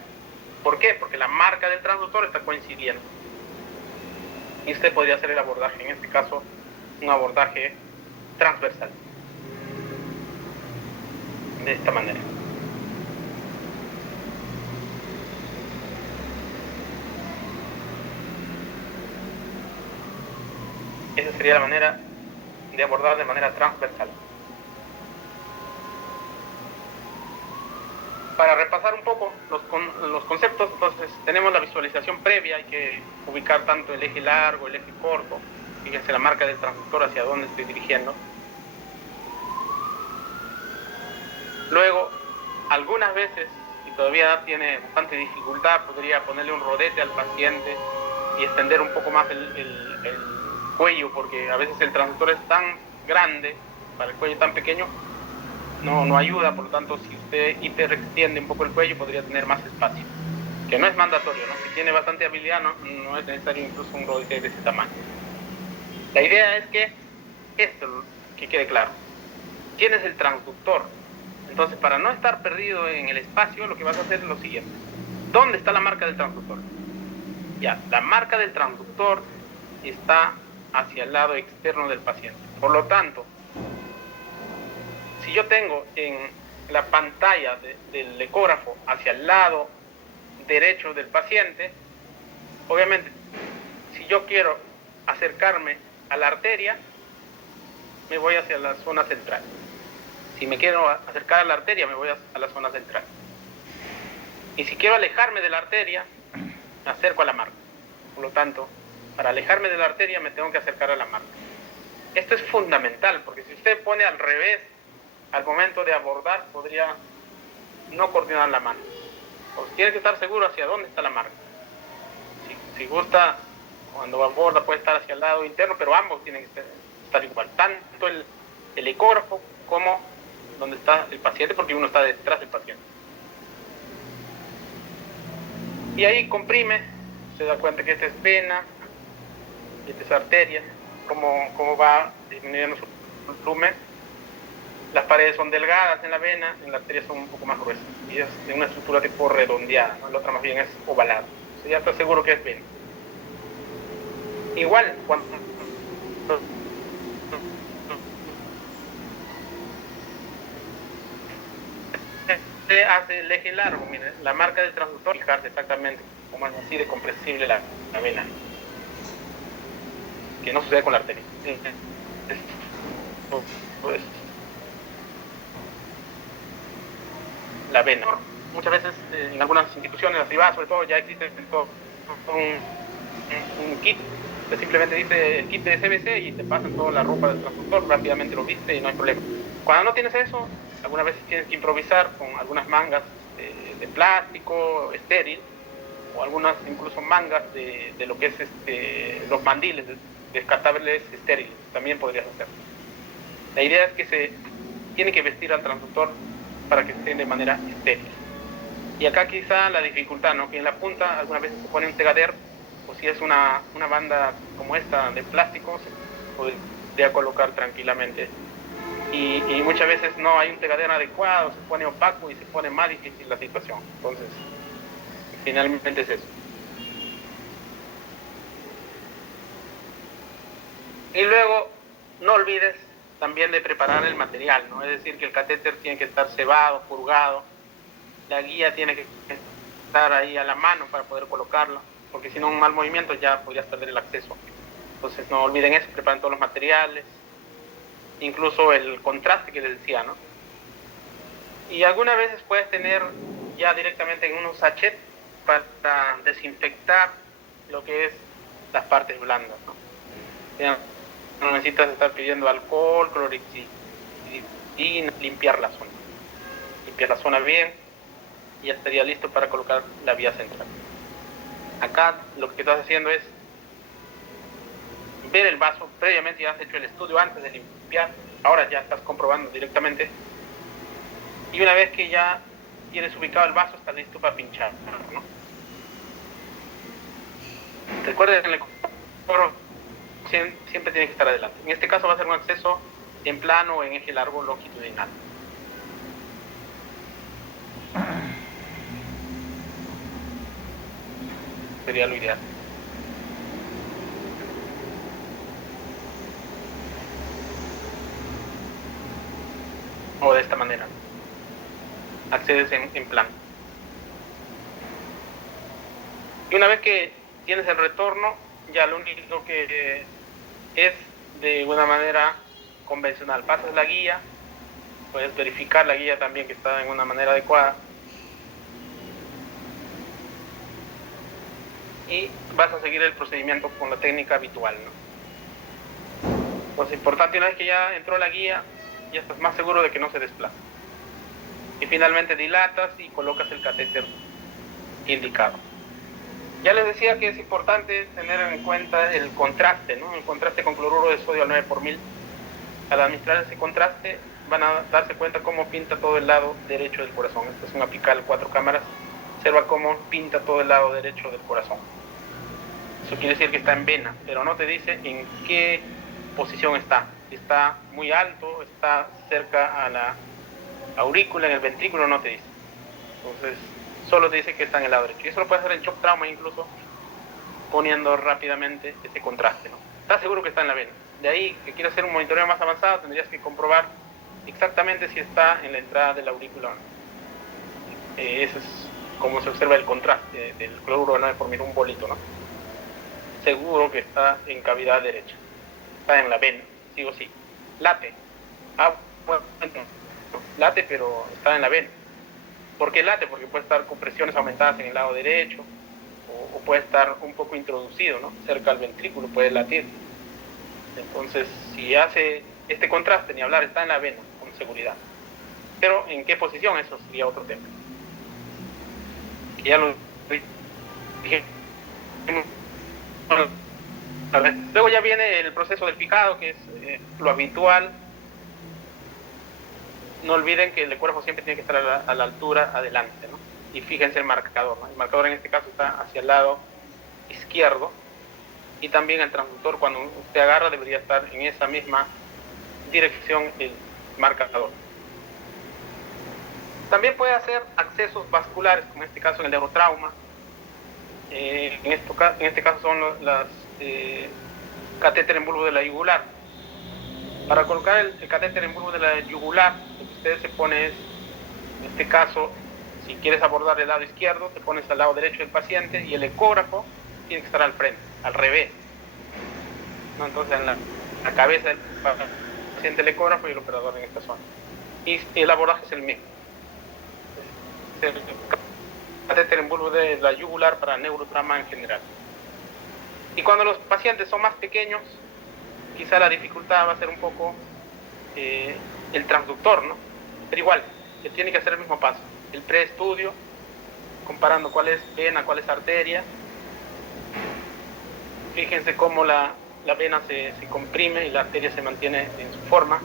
¿Por qué? Porque la marca del transductor está coincidiendo. Y usted podría hacer el abordaje, en este caso, un abordaje transversal. De esta manera. Esa sería la manera de abordar de manera transversal. Para repasar un poco los conceptos, entonces tenemos la visualización previa, hay que ubicar tanto el eje largo, el eje corto, fíjense la marca del transductor hacia dónde estoy dirigiendo. Luego, algunas veces, si todavía tiene bastante dificultad, podría ponerle un rodete al paciente y extender un poco más el cuello, porque a veces el transductor es tan grande, para el cuello tan pequeño, no ayuda. Por lo tanto, si usted hiperextiende un poco el cuello, podría tener más espacio, que no es mandatorio, ¿no? Si tiene bastante habilidad, no es necesario incluso un rodete de ese tamaño. La idea es que esto, que quede claro, ¿quién es el transductor? Entonces, para no estar perdido en el espacio, lo que vas a hacer es lo siguiente. ¿Dónde está la marca del transductor? Ya, la marca del transductor está hacia el lado externo del paciente. Por lo tanto, si yo tengo en la pantalla del ecógrafo hacia el lado derecho del paciente, obviamente, si yo quiero acercarme a la arteria, me voy hacia la zona central. Si me quiero acercar a la arteria, me voy a la zona central. Y si quiero alejarme de la arteria, me acerco a la marca. Por lo tanto, para alejarme de la arteria, me tengo que acercar a la marca. Esto es fundamental, porque si usted pone al revés, al momento de abordar, podría no coordinar la mano. Entonces, tiene que estar seguro hacia dónde está la marca. Si gusta, cuando aborda, puede estar hacia el lado interno, pero ambos tienen que estar igual. Tanto el ecógrafo como donde está el paciente, porque uno está detrás del paciente. Y ahí comprime, se da cuenta que esta es vena, esta es arteria, cómo va disminuyendo su volumen. Las paredes son delgadas en la vena, en la arteria son un poco más gruesas. Y es de una estructura tipo redondeada, ¿no? La otra más bien es ovalada. Entonces ya está seguro que es vena. Igual, cuando se hace el eje largo, miren, la marca del transductor, fijarse exactamente cómo es así de compresible la vena. Que no sucede con la arteria. Pues, la vena. Muchas veces en algunas instituciones, las privadas sobre todo, ya existe un kit que simplemente dice el kit de CBC y te pasan toda la ropa del transductor, rápidamente lo viste y no hay problema. Cuando no tienes eso, algunas veces tienes que improvisar con algunas mangas de plástico estéril, o algunas incluso mangas de lo que es los mandiles descartables estériles, también podrías hacer. La idea es que se tiene que vestir al transductor para que esté de manera estéril. Y acá quizá la dificultad, ¿no? Que en la punta algunas veces se pone un tegader, o si es una banda como esta de plástico, se podría colocar tranquilamente. Y muchas veces no hay un tegader adecuado, se pone opaco y se pone más difícil la situación. Entonces, finalmente es eso. Y luego, no olvides también de preparar el material, ¿no? Es decir, que el catéter tiene que estar cebado, purgado, la guía tiene que estar ahí a la mano para poder colocarla, porque si no, un mal movimiento ya podrías perder el acceso. Entonces, no olviden eso, preparen todos los materiales, incluso el contraste que les decía, ¿no? Y algunas veces puedes tener ya directamente en unos sachets para desinfectar lo que es las partes blandas, ¿no? Ya no necesitas estar pidiendo alcohol, clorexidina, y limpiar la zona. Limpiar la zona bien y ya estaría listo para colocar la vía central. Acá lo que estás haciendo es ver el vaso. Previamente ya has hecho el estudio antes de limpiar, ahora ya estás comprobando directamente. Y una vez que ya tienes ubicado el vaso, estás listo para pinchar, ¿no? Recuerden, el coro siempre tiene que estar adelante. En este caso va a ser un acceso en plano o en eje largo longitudinal. Sería lo ideal. O de esta manera. Accedes en plano. Y una vez que tienes el retorno, ya lo único que es de una manera convencional. Pasas la guía, puedes verificar la guía también que está en una manera adecuada. y vas a seguir el procedimiento con la técnica habitual, ¿no? Entonces, importante, una vez que ya entró la guía, ya estás más seguro de que no se desplaza. Y finalmente dilatas y colocas el catéter indicado. Ya les decía que es importante tener en cuenta el contraste, ¿no? El contraste con cloruro de sodio al 9 por 1000. Al administrar ese contraste van a darse cuenta cómo pinta todo el lado derecho del corazón. Este es un apical 4 cámaras. Observa cómo pinta todo el lado derecho del corazón. Eso quiere decir que está en vena, pero no te dice en qué posición está. Si está muy alto, está cerca a la aurícula, en el ventrículo, no te dice. Entonces, solo te dice que está en el lado derecho. Y eso lo puedes hacer en shock trauma incluso, poniendo rápidamente ese contraste, ¿no? ¿Estás seguro que está en la vena? De ahí, que quieras hacer un monitoreo más avanzado, tendrías que comprobar exactamente si está en la entrada del auricular. Eso es como se observa el contraste del cloruro de 9 por 1000, un bolito, ¿no? Seguro que está en cavidad derecha. Está en la vena, sí o sí. Late. Bueno, late, pero está en la vena. ¿Por qué late? Porque puede estar con presiones aumentadas en el lado derecho, o puede estar un poco introducido, ¿no? Cerca al ventrículo, puede latir. Entonces, si hace este contraste, ni hablar, está en la vena, con seguridad. Pero, ¿en qué posición? Eso sería otro tema. Ya lo dije. Luego ya viene el proceso del fijado, que es lo habitual. No olviden que el cuerpo siempre tiene que estar a la altura adelante, ¿no? Y fíjense el marcador, ¿no? El marcador en este caso está hacia el lado izquierdo, y también el transductor, cuando usted agarra, debería estar en esa misma dirección el marcador. También puede hacer accesos vasculares, como en este caso en el neurotrauma. En este caso son las catéter en bulbo de la yugular. Para colocar el catéter en bulbo de la yugular, lo que usted se pone es, en este caso, si quieres abordar el lado izquierdo, te pones al lado derecho del paciente, y el ecógrafo tiene que estar al frente, al revés, ¿no? Entonces en la cabeza del paciente el ecógrafo y el operador en esta zona. Y el abordaje es el mismo. El catéter en bulbo de la yugular para neurotrauma en general. Y cuando los pacientes son más pequeños, quizá la dificultad va a ser un poco el transductor, ¿no? Pero igual, se tiene que hacer el mismo paso. El preestudio, comparando cuál es vena, cuál es arteria. Fíjense cómo la vena se comprime y la arteria se mantiene en su forma.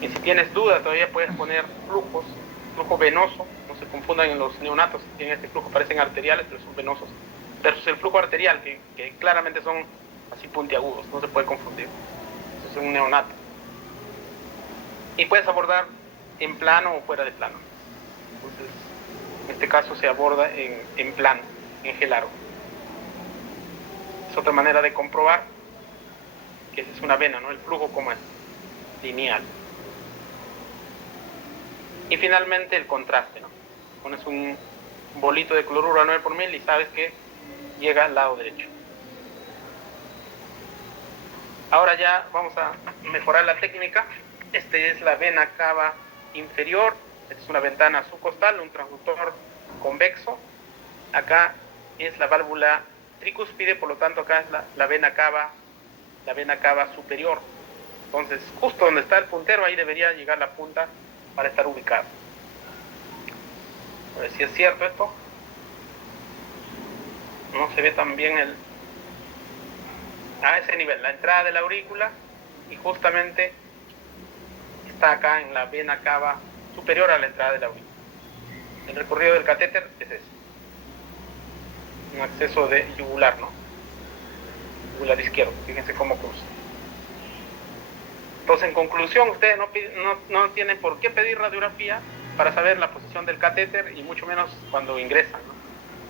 Y si tienes duda, todavía puedes poner flujo venoso. No se confundan en los neonatos, que tienen este flujo, parecen arteriales, pero son venosos. Versus el flujo arterial, que claramente son así puntiagudos, no se puede confundir. Eso es un neonato. Y puedes abordar en plano o fuera de plano. Entonces, en este caso se aborda en plano, en G largo. Es otra manera de comprobar que es una vena, ¿no? El flujo como es lineal. Y finalmente el contraste, ¿no? Pones un bolito de cloruro a 9 por 1000 y sabes que llega al lado derecho. Ahora ya vamos a mejorar la técnica. Esta es la vena cava inferior. Esta es una ventana subcostal, un transductor convexo. Acá es la válvula tricúspide, por lo tanto acá es la vena cava superior. Entonces, justo donde está el puntero, ahí debería llegar la punta para estar ubicada. A ver si es cierto esto. No se ve tan bien a ese nivel, la entrada de la aurícula, y justamente está acá en la vena cava superior a la entrada de la aurícula. El recorrido del catéter es ese. Un acceso de yugular, ¿no? Yugular izquierdo, fíjense cómo cruza. Entonces, en conclusión, ustedes no tienen por qué pedir radiografía para saber la posición del catéter, y mucho menos cuando ingresan, ¿no?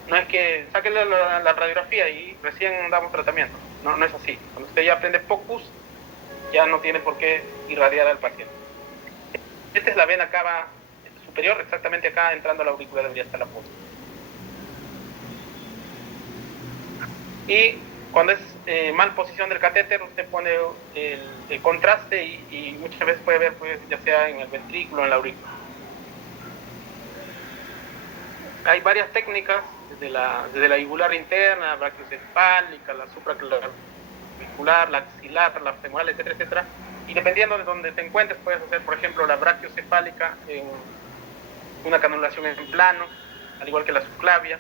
No es que sáquenle la radiografía y recién damos tratamiento. No es así. Cuando usted ya aprende POCUS, ya no tiene por qué irradiar al paciente. Esta es la vena cava superior, exactamente acá, entrando a la aurícula debería estar la punta. Y cuando es mal posición del catéter, usted pone el contraste y muchas veces puede ver, pues, ya sea en el ventrículo o en la aurícula. Hay varias técnicas desde la yugular interna, la brachiocefálica, la supraclavicular, la axilar, la femoral, etcétera, etcétera. Y dependiendo de donde te encuentres, puedes hacer, por ejemplo, la brachiocefálica en una canulación en plano, al igual que la subclavia.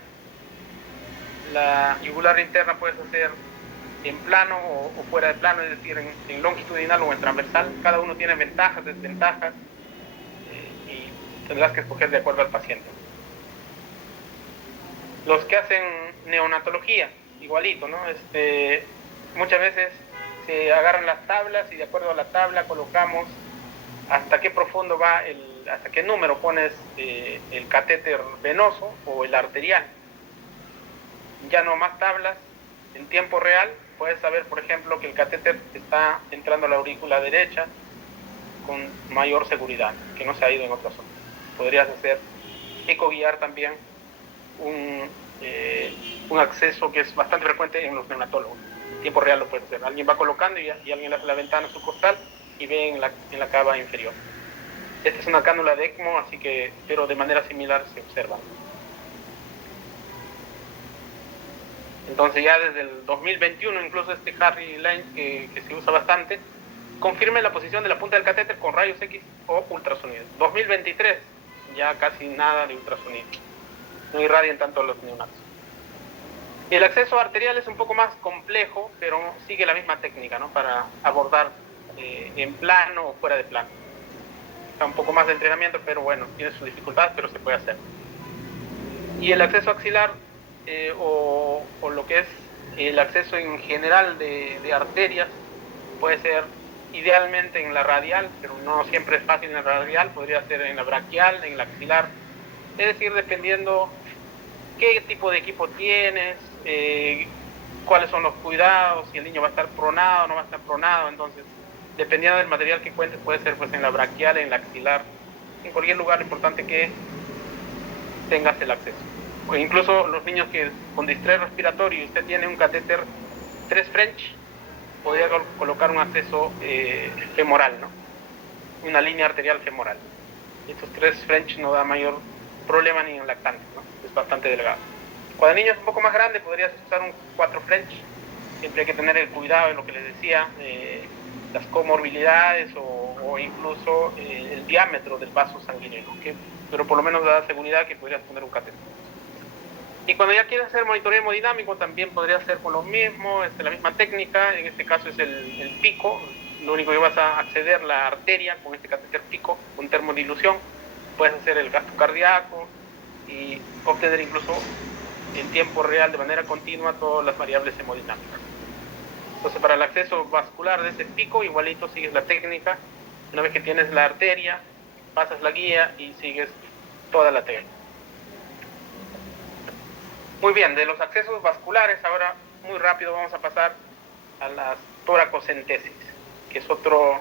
La yugular interna puedes hacer en plano o fuera de plano, es decir, en longitudinal o en transversal. Cada uno tiene ventajas, desventajas, y tendrás que escoger de acuerdo al paciente. Los que hacen neonatología, igualito, ¿no? Muchas veces se agarran las tablas y de acuerdo a la tabla colocamos hasta qué profundo va, hasta qué número pones el catéter venoso o el arterial. Ya no más tablas, en tiempo real puedes saber, por ejemplo, que el catéter está entrando a la aurícula derecha con mayor seguridad, que no se ha ido en otras zonas. Podrías hacer ecoguiar también un acceso que es bastante frecuente en los neonatólogos. En tiempo real lo puedes hacer. Alguien va colocando y alguien le hace la ventana subcostal y ve en la cava inferior. Esta es una cánula de ECMO, así que, pero de manera similar se observa. Entonces ya desde el 2021, incluso Harry Lane, que se usa bastante, confirme la posición de la punta del catéter con rayos X o ultrasonido. 2023, ya casi nada de ultrasonido. No irradian tanto los neonatos. El acceso arterial es un poco más complejo, pero sigue la misma técnica, ¿no? Para abordar en plano o fuera de plano. Está un poco más de entrenamiento, pero bueno, tiene sus dificultades, pero se puede hacer. Y el acceso axilar, o lo que es el acceso en general de arterias, puede ser idealmente en la radial, pero no siempre es fácil en la radial, podría ser en la braquial, en la axilar. Es decir, dependiendo qué tipo de equipo tienes, cuáles son los cuidados, si el niño va a estar pronado o no va a estar pronado. Entonces, dependiendo del material que cuentes, puede ser pues en la braquial, en la axilar, en cualquier lugar. Lo importante que tengas el acceso. O incluso los niños que con distrés respiratorio y usted tiene un catéter 3 French, podría colocar un acceso femoral, ¿no? Una línea arterial femoral. Estos 3 French no da mayor problema ni en lactantes, ¿no? Es bastante delgado. Cuando el niño es un poco más grande, podrías usar un 4 French. Siempre hay que tener el cuidado en lo que les decía, las comorbilidades o incluso el diámetro del vaso sanguíneo, ¿no? Pero por lo menos da seguridad que podrías poner un catéter. Y cuando ya quieres hacer monitoreo hemodinámico, también podría ser con lo mismo, la misma técnica. En este caso es el pico. Lo único que vas a acceder la arteria con este catéter pico, con termodilución. Puedes hacer el gasto cardíaco y obtener incluso en tiempo real, de manera continua, todas las variables hemodinámicas. Entonces, para el acceso vascular de ese pico, igualito sigues la técnica. Una vez que tienes la arteria, pasas la guía y sigues toda la técnica. Muy bien, de los accesos vasculares, ahora muy rápido vamos a pasar a las toracocentesis, que es otro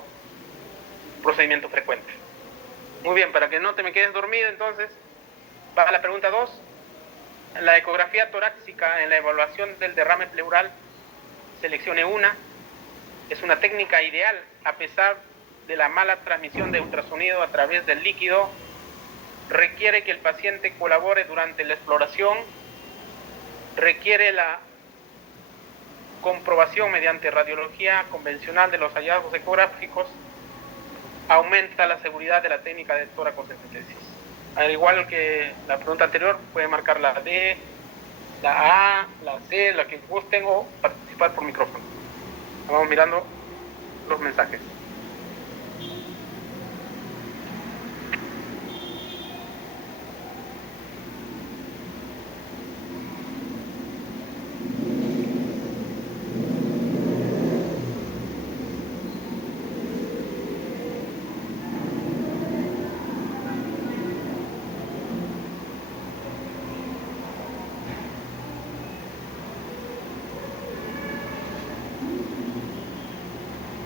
procedimiento frecuente. Muy bien, para que no te me quedes dormido, entonces, va la pregunta 2. La ecografía torácica en la evaluación del derrame pleural, seleccione una. Es una técnica ideal a pesar de la mala transmisión de ultrasonido a través del líquido. Requiere que el paciente colabore durante la exploración. Requiere la comprobación mediante radiología convencional de los hallazgos ecográficos. Aumenta la seguridad de la técnica de toracocentesis. Al igual que la pregunta anterior, puede marcar la D, la A, la C, la que gusten, o participar por micrófono. Vamos mirando los mensajes.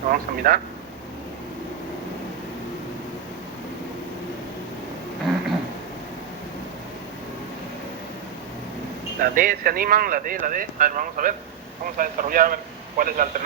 Vamos a mirar. La D, ¿se animan? La D. A ver, vamos a ver. Vamos a desarrollar a ver cuál es la alternativa.